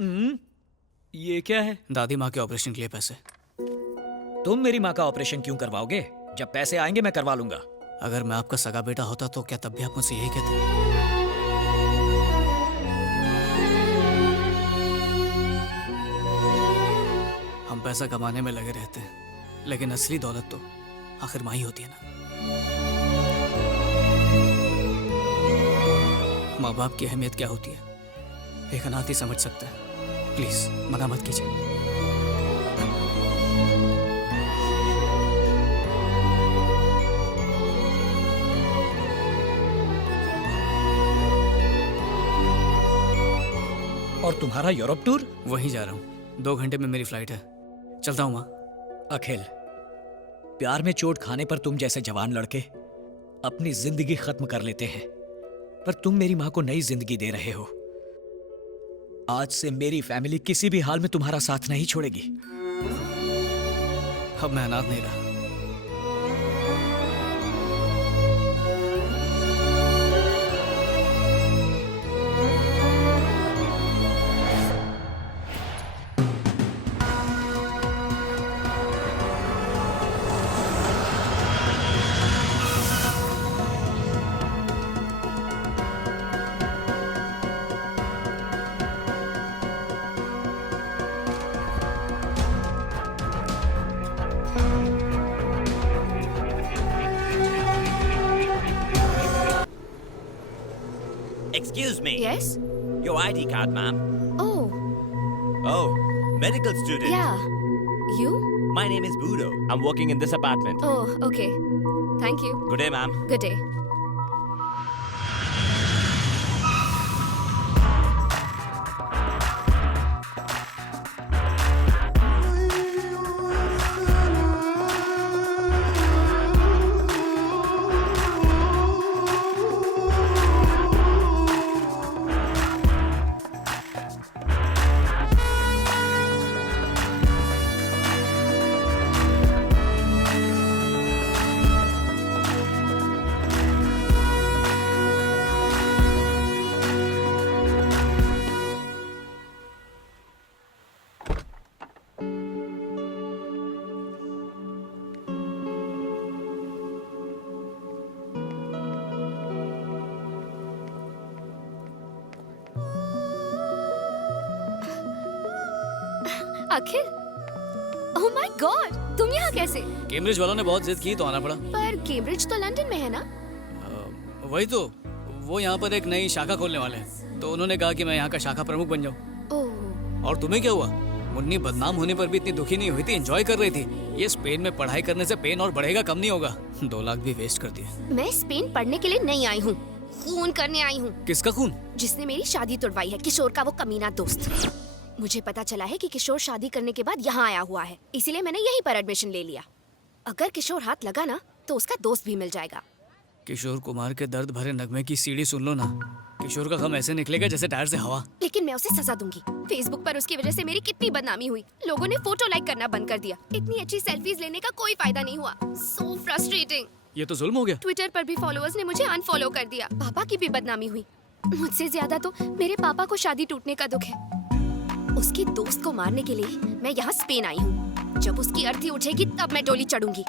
ये क्या है? दादी माँ के ऑपरेशन के लिए पैसे। तुम मेरी माँ का ऑपरेशन क्यों करवाओगे? जब पैसे आएंगे मैं करवा लूंगा। अगर मैं आपका सगा बेटा होता तो क्या तब भी आप मुझसे यही कहते? हम पैसा कमाने में लगे रहते हैं, लेकिन असली दौलत तो आखिर माँ ही होती है ना। माँ बाप की अहमियत क्या होती है एक अनाथ ही समझ सकता है। प्लीज मना मत कीजिए। और तुम्हारा यूरोप टूर? वहीं जा रहा हूँ, 2 घंटे में मेरी फ्लाइट है। चलता हूँ माँ। अखिल, प्यार में चोट खाने पर तुम जैसे जवान लड़के अपनी जिंदगी खत्म कर लेते हैं, पर तुम मेरी माँ को नई जिंदगी दे रहे हो। आज से मेरी फैमिली किसी भी हाल में तुम्हारा साथ नहीं छोड़ेगी। अब मैं अनाथ नहीं रहा। Excuse me. Yes? Your ID card, ma'am. Oh, Oh, medical student. yeah. You? My name is Budo. I'm working in this apartment. Oh, okay. Thank you. Good day, ma'am. Good day. Akhil, oh my God, तुम यहाँ कैसे? Cambridge वालों ने बहुत जिद की तो आना पड़ा। पर कैम्ब्रिज तो लंदन में है ना? वही तो, वो यहाँ पर एक नई शाखा खोलने वाले हैं, तो उन्होंने कहा कि मैं यहाँ का शाखा प्रमुख बन जाऊँ। ओह, और तुम्हें क्या हुआ? मुन्नी बदनाम होने पर भी इतनी दुखी नहीं हुई थी, एंजॉय कर रही थी। ये स्पेन में पढ़ाई करने से पेन और बढ़ेगा, कम नहीं होगा। 2 लाख भी वेस्ट कर दिए। मैं स्पेन पढ़ने के लिए नहीं आई हूँ, खून करने आई हूँ। किसका खून? जिसने मेरी शादी तुड़वाई है, किशोर का वो कमीना दोस्त। मुझे पता चला है कि किशोर शादी करने के बाद यहाँ आया हुआ है, इसीलिए मैंने यहीं पर एडमिशन ले लिया। अगर किशोर हाथ लगा ना तो उसका दोस्त भी मिल जाएगा। किशोर कुमार के दर्द भरे नगमे की सीढ़ी सुन लो ना। किशोर का गम ऐसे निकलेगा जैसे टायर से हवा। लेकिन मैं उसे सजा दूंगी। फेसबुक पर उसकी वजह से मेरी कितनी बदनामी हुई। लोगों ने फोटो लाइक करना बंद कर दिया। इतनी अच्छी सेल्फीज लेने का कोई फायदा नहीं हुआ। So frustrating. ये तो जुल्म हो गया। ट्विटर पर भी फॉलोअर्स ने मुझे अनफॉलो कर दिया। पापा की भी बदनामी हुई। मुझसे ज्यादा तो मेरे पापा को शादी टूटने का दुख है। उसके दोस्त को मारने के लिए मैं यहाँ स्पेन आई हूँ। जब उसकी अर्थी उठेगी तब मैं डोली चढ़ूंगी।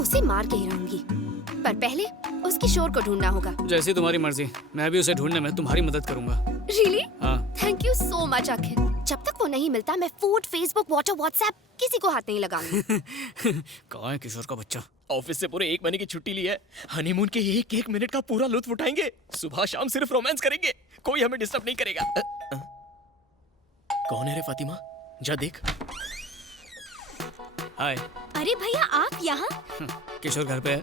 उसे मार के ही रहूंगी, पर पहले उस किशोर को ढूंढना होगा। जैसी तुम्हारी मर्जी, मैं भी उसे ढूंढने में तुम्हारी मदद करूंगा। रियली? हाँ। थैंक यू सो मच अखिल। जब तक वो नहीं मिलता मैं फूड, फेसबुक, व्हाट्सएप किसी को हाथ नहीं लगाऊंगी। कहाँ है किशोर का बच्चा? ऑफिस से पूरे 1 महीने की छुट्टी ली है। हनीमून के एक मिनट का पूरा लुत्फ उठाएंगे। सुबह शाम सिर्फ रोमांस करेंगे, कोई हमें डिस्टर्ब नहीं करेगा। कौन है रे फातिमा? जा देख। हाय। अरे भैया आप यहाँ? किशोर घर पे है।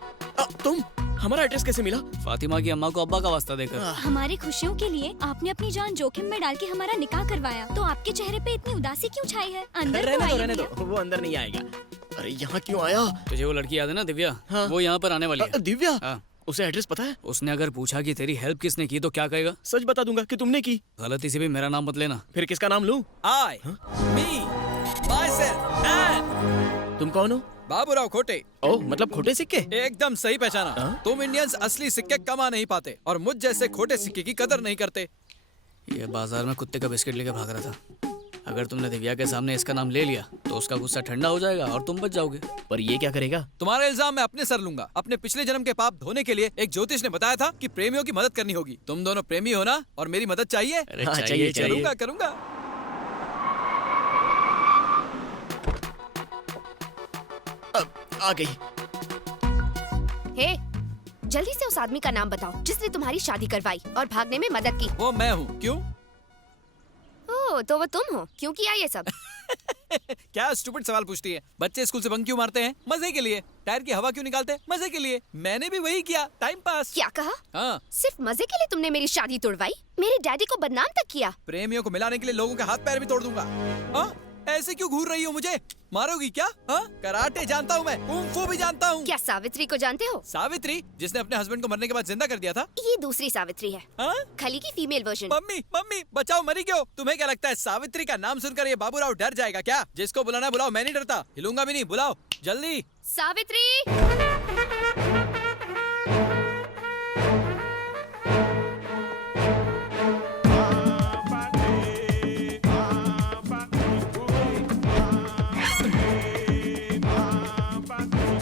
तुम हमारा एड्रेस कैसे मिला? फातिमा की अम्मा को अब्बा का वास्ता देकर। हमारी खुशियों के लिए आपने अपनी जान जोखिम में डाल के हमारा निकाह करवाया, तो आपके चेहरे पे इतनी उदासी क्यों छाई है? अंदर तो आइए रहने भैया। दो, वो अंदर नहीं आएगा। अरे यहाँ क्यों आया? तुझे वो लड़की याद है ना, दिव्या? हाँ। वो यहाँ पर आने वाली है। दिव्या? हाँ। उसे एड्रेस पता है? उसने अगर पूछा कि तेरी हेल्प किसने की तो क्या कहेगा? सच बता दूंगा कि तुमने की। गलती से भी मेरा नाम मत लेना। फिर किसका नाम लूं? I, me, myself, तुम कौन हो? बाबूराव खोटे। ओह, मतलब खोटे सिक्के? एकदम सही पहचाना। तुम इंडियंस असली सिक्के कमा नहीं पाते और मुझ जैसे खोटे सिक्के की कदर नहीं करते। ये बाजार में कुत्ते का बिस्किट लेके भाग रहा था। अगर तुमने दिव्या के सामने इसका नाम ले लिया तो उसका गुस्सा ठंडा हो जाएगा और तुम बच जाओगे। पर ये क्या करेगा? तुम्हारा इल्जाम मैं अपने सर लूंगा। अपने पिछले जन्म के पाप धोने के लिए एक ज्योतिष ने बताया था कि प्रेमियों की मदद करनी होगी। तुम दोनों प्रेमी हो ना, और मेरी मदद चाहिए? अरे हाँ, चाहिए चाहिए। करूंगा करूंगा। आ गई। हे, जल्दी से उस आदमी का नाम बताओ जिसने तुम्हारी शादी करवाई और भागने में मदद की। वो मैं हूँ। क्यों? ओह, तो वो तुम हो। क्यों किया ये सब? क्या स्टूपिड सवाल पूछती है? बच्चे स्कूल से बंक क्यों मारते हैं? मजे के लिए। टायर की हवा क्यों निकालते हैं? मजे के लिए। मैंने भी वही किया, टाइम पास। क्या कहा? हाँ, सिर्फ मजे के लिए तुमने मेरी शादी तोड़वाई, मेरे डैडी को बदनाम तक किया। प्रेमियों को मिलाने के लिए लोगों के हाथ पैर भी तोड़ दूंगा। हाँ? ऐसे क्यों घूर रही हो मुझे? मारोगी क्या? हाँ? कराटे जानता हूँ मैं, कुंग फू भी जानता हूँ। क्या सावित्री को जानते हो? सावित्री, जिसने अपने हस्बैंड को मरने के बाद जिंदा कर दिया था? ये दूसरी सावित्री है, हाँ? खली की फीमेल वर्जन। मम्मी मम्मी बचाओ, मरी क्यों? तुम्हें क्या लगता है सावित्री का नाम सुनकर ये बाबूराव डर जाएगा क्या? जिसको बुलाना बुलाओ, मैं नहीं डरता, हिलूंगा भी नहीं। बुलाओ जल्दी। सावित्री!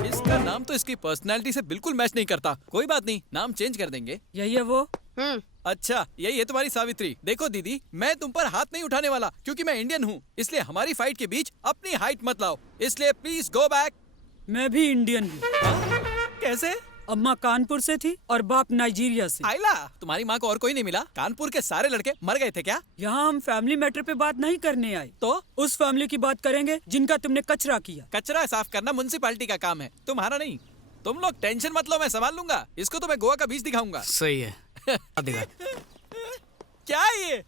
इसका नाम तो इसकी पर्सनैलिटी से बिल्कुल मैच नहीं करता। कोई बात नहीं, नाम चेंज कर देंगे। यही है वो। अच्छा, यही है तुम्हारी सावित्री। देखो दीदी, मैं तुम पर हाथ नहीं उठाने वाला क्योंकि मैं इंडियन हूँ। इसलिए हमारी फाइट के बीच अपनी हाइट मत लाओ। इसलिए प्लीज गो बैक। मैं भी इंडियन हूँ। कैसे? अम्मा कानपुर से थी और बाप नाइजीरिया से। आइला, तुम्हारी माँ को और कोई नहीं मिला? कानपुर के सारे लड़के मर गए थे क्या? यहाँ हम फैमिली मैटर पे बात नहीं करने आए, तो उस फैमिली की बात करेंगे जिनका तुमने कचरा किया। कचरा साफ करना म्युनिसिपैलिटी का काम है, तुम्हारा नहीं। तुम लोग टेंशन मत लो, मैं संभाल लूंगा। इसको तो मैं गोवा का बीच दिखाऊंगा। सही है। दिखा। क्या है ये?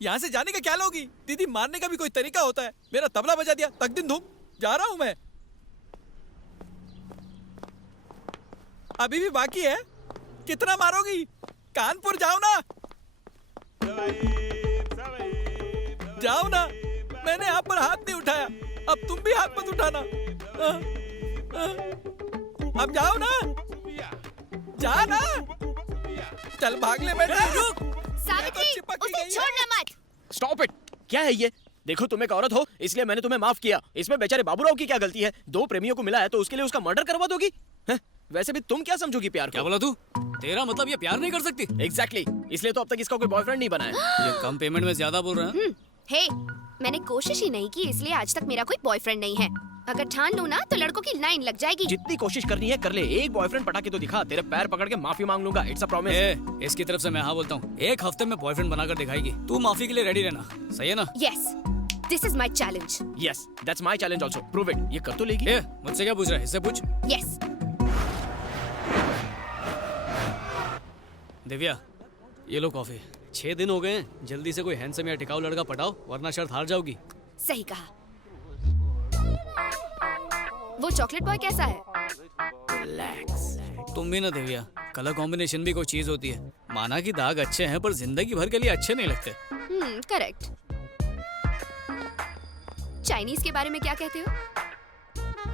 यहाँ से जाने का क्या लोगी? दीदी, मारने का भी कोई तरीका होता है। मेरा तबला बजा दिया, तक दिन धूम। जा रहा हूँ मैं। अभी भी बाकी है। कितना मारोगी? कानपुर जाओ ना, जाओ ना। मैंने आप पर हाथ नहीं उठाया, अब तुम भी हाथ मत उठाना। अब जाओ ना, जा ना। चल भाग ले बेटा। सावित्री, चिपक ही उसे गई है। छोड़ना मत। Stop it! क्या है ये? देखो, तुम एक औरत हो इसलिए मैंने तुम्हें माफ किया। इसमें बेचारे बाबूराव की क्या गलती है? दो प्रेमियों को मिला है तो उसके लिए उसका मर्डर करवा दोगी? हैं? वैसे भी तुम क्या समझोगी प्यार क्या को? बोला तू? तेरा मतलब ये प्यार नहीं कर सकती? एग्जैक्टली, इसलिए तो अब तक इसका कोई बॉयफ्रेंड नहीं बना है। ये कम पेमेंट में ज्यादा बोल रहे हैं। हे, मैंने कोशिश ही नहीं की, इसलिए आज तक मेरा कोई बॉयफ्रेंड नहीं है। अगर ठान लूं ना तो लड़कों की लाइन लग जाएगी। जितनी कोशिश करनी है कर ले। एक बॉयफ्रेंड पटा के तो दिखा, तेरे पैर पकड़ के माफी मांग लूंगा। It's a promise. इसकी तरफ से मैं हाँ बोलता हूँ। एक हफ्ते में बॉयफ्रेंड बनाकर दिखाएगी। तू माफी के लिए रेडी रहना, सही है ना? Yes, this is my challenge. Yes, that's my challenge also. Prove it. ये कर तो लेगी। मुझसे क्या पूछ रहा है? इससे पूछ। यस। दिव्या, ये लो कॉफी। 6 दिन हो गए हैं, जल्दी से कोई हैंडसम या टिकाऊ लड़का पटाओ वरना शर्त हार जाओगी। सही कहा। वो चॉकलेट बॉय कैसा है? तुम भी ना दिव्या, कलर कॉम्बिनेशन भी कोई चीज होती है। माना कि दाग अच्छे हैं पर जिंदगी भर के लिए अच्छे नहीं लगते। करेक्ट। चाइनीज के बारे में क्या कहते हो?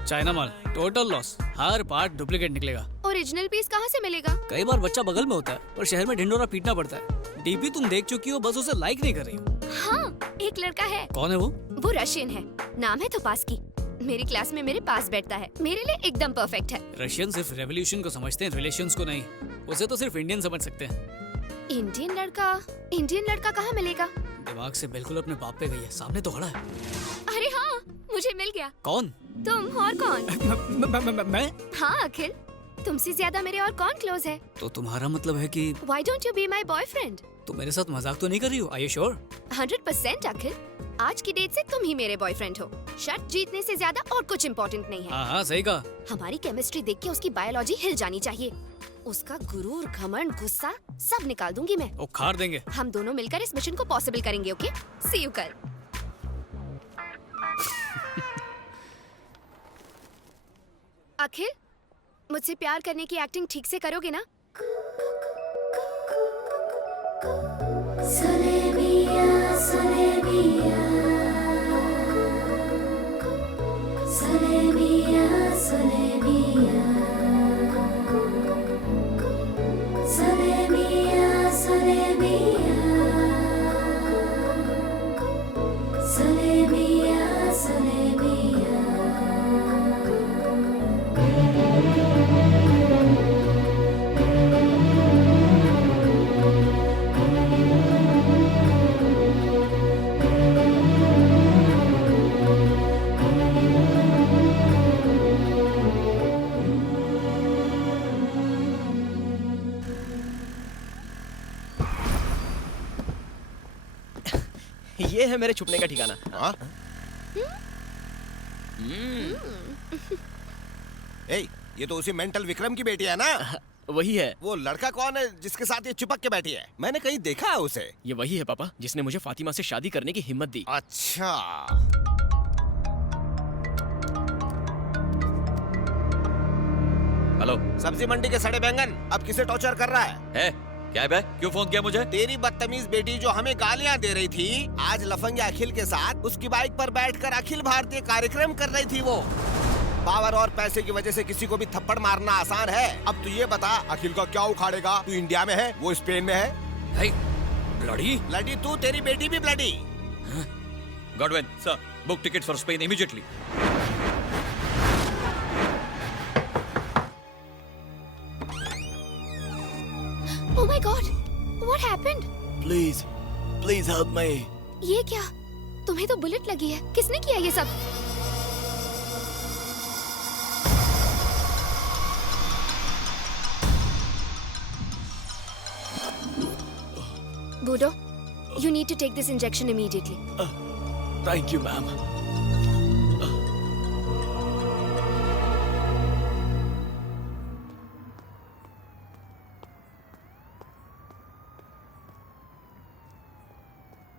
चाइना माल टोटल लॉस, हर पार्ट डुप्लीकेट निकलेगा। ओरिजिनल पीस कहाँ से मिलेगा? कई बार बच्चा बगल में होता है पर शहर में ढिंडोरा पीटना पड़ता है। डीपी तुम देख चुकी हो, बस उसे लाइक नहीं कर रही हो। हाँ, एक लड़का है। कौन है वो? वो रशियन है, नाम है तोपास्की। मेरी क्लास में मेरे पास बैठता है, मेरे लिए एकदम परफेक्ट है। रशियन सिर्फ रेवोल्यूशन को समझते हैं, रिलेशंस को नहीं। उसे तो सिर्फ इंडियन समझ सकते हैं। इंडियन लड़का कहाँ मिलेगा? दिमाग से बिल्कुल अपने बाप पे गई है, सामने तो खड़ा है। अरे हाँ, मुझे मिल गया। कौन? तुम और कौन? मैं? हाँ अखिल, तुमसे ज्यादा मेरे और कौन क्लोज है? तो तुम्हारा मतलब है कि Why don't you be my boyfriend? तुम मेरे साथ मजाक तो नहीं कर रही हो? Are you sure? 100% अखिल, आज की डेट से तुम ही मेरे बॉयफ्रेंड हो। शर्त जीतने से ज्यादा और कुछ इम्पोर्टेंट नहीं है। हाँ सही कहा। हमारी केमिस्ट्री देख के उसकी बायोलॉजी हिल जानी चाहिए। उसका गुरूर, घमंड, गुस्सा सब निकाल दूंगी मैं। उखाड़ देंगे। हम दोनों मिलकर इस मिशन को पॉसिबल करेंगे। ओके, सी यू कल। अखिल, मुझसे प्यार करने की एक्टिंग ठीक से करोगे ना? ये है मेरे छुपने का ठिकाना। हाँ? ए, ये तो उसी मेंटल विक्रम की बेटी है ना? वही है। वो लड़का कौन है जिसके साथ ये चिपक के बैठी है? मैंने कहीं देखा है उसे। ये वही है पापा जिसने मुझे फातिमा से शादी करने की हिम्मत दी। अच्छा। हेलो। सब्जी मंडी के सड़े बैंगन अब किसे टॉर्चर कर रहा है? क्या है बे? क्यों फोन किया मुझे? तेरी बदतमीज बेटी जो हमें गालियां दे रही थी, आज लफंगे अखिल के साथ उसकी बाइक पर बैठकर अखिल भारतीय कार्यक्रम कर रही थी। वो पावर और पैसे की वजह से किसी को भी थप्पड़ मारना आसान है। अब तू ये बता, अखिल का क्या उखाड़ेगा? तू इंडिया में है, वो स्पेन में है। ब्लडी? ब्लडी तू, तेरी बेटी भी bloody. Godwin sir, book ticket for Spain immediately. Oh my God! What happened? Please help me. ये क्या? तुम्हें तो बुलेट लगी है। किसने किया ये सब? Budo, you need to take this injection immediately. Thank you ma'am.